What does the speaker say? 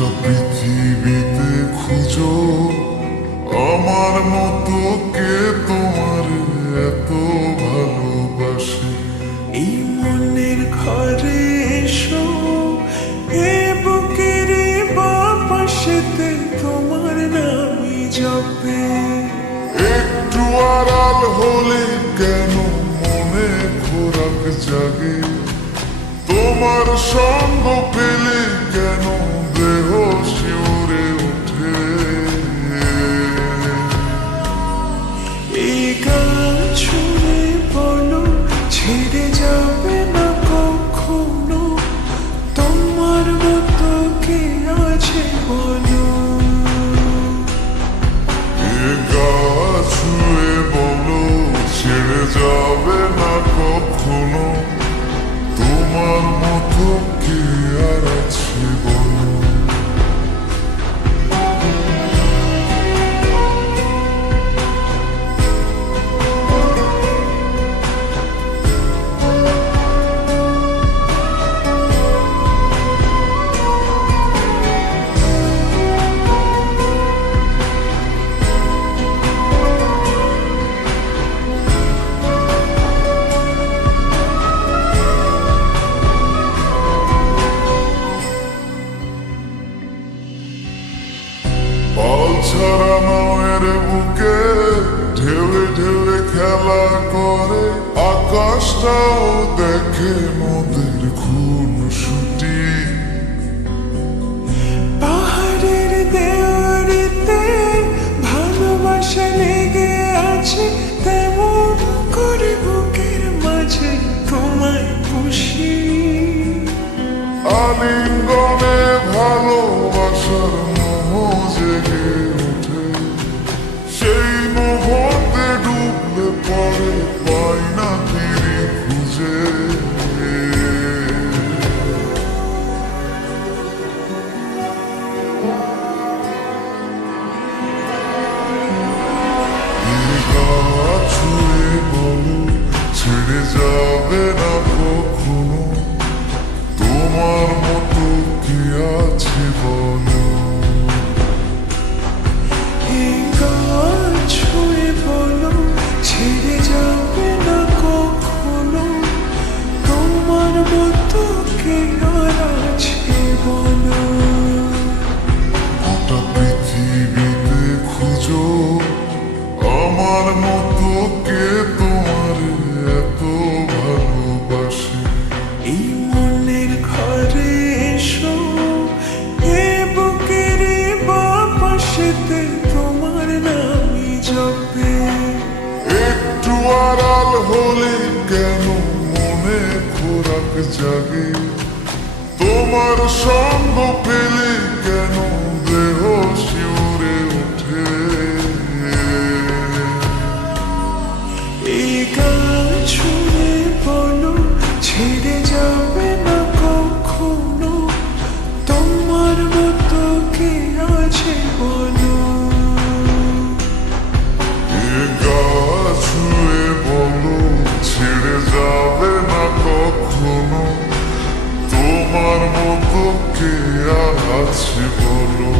গোটা পৃথিবীতে খুঁজো আমার মতো কে তোমার এত ভালোবাসে। এই মনের ঘরে এসো, এ বুকের বাপাশেতে তোমার নামই জপে। একটু আড়াল হলে কেন মনে খোরাক জাগে, তোমার সঙ্গ পেলে কেন দেহ শিউরে ওঠে। এই গান শুনে বলো ছেড়ে যাবে না কখনো, তোমার মতো কে আছে বলো। এ গা ছুঁয়ে বলো ছেড়ে যাবে না কখনো, তোমার মতো কে আর আছে বলো। পাল ছাড়া নামের বুকে ঢেউে ঢেউে খেলা করে, আকাশটাও দেখে নদীর খুন ছুটি। পাহাড়ের দেওয়ারিতে ভালোবাসা লেগে আছে, তেমন করে বুকের মাঝে তোমায় খুশি। আলিঙ্গনে ভালোবাসার মোহ জেগে ওঠে, সেই মোহতে ডুবলে পরে পাই না ফিরে খুঁজে। ছুঁয়ে বলো ছেড়ে যাবে না কখনো, তোমার মতো কি আছে বলো। এই গান ছুঁয়ে বলো ছেড়ে যাবে না কখনো, তোমার মতো কে আর আছে বলো। গোটা পৃথিবীতে খুঁজো আমার মতো কে তোমার এত ভালোবাসে। এই মনের ঘরে এসো, এ বুকের বাপাশেতে তোমার নামই জপে। একটু আড়াল হলে কেন মনে খোরাক জাগে, তোমার সঙ্গ পেলে কেন দেহ শিউরে ওঠে। এই গান শুনে বলো ছেড়ে যাবে না কখনো, তোমার মতো কে আছে বলো। এ গা ছুঁয়ে বলো ছেড়ে যাবে না কখনো, তোমার মতো কে আর আছে বলো।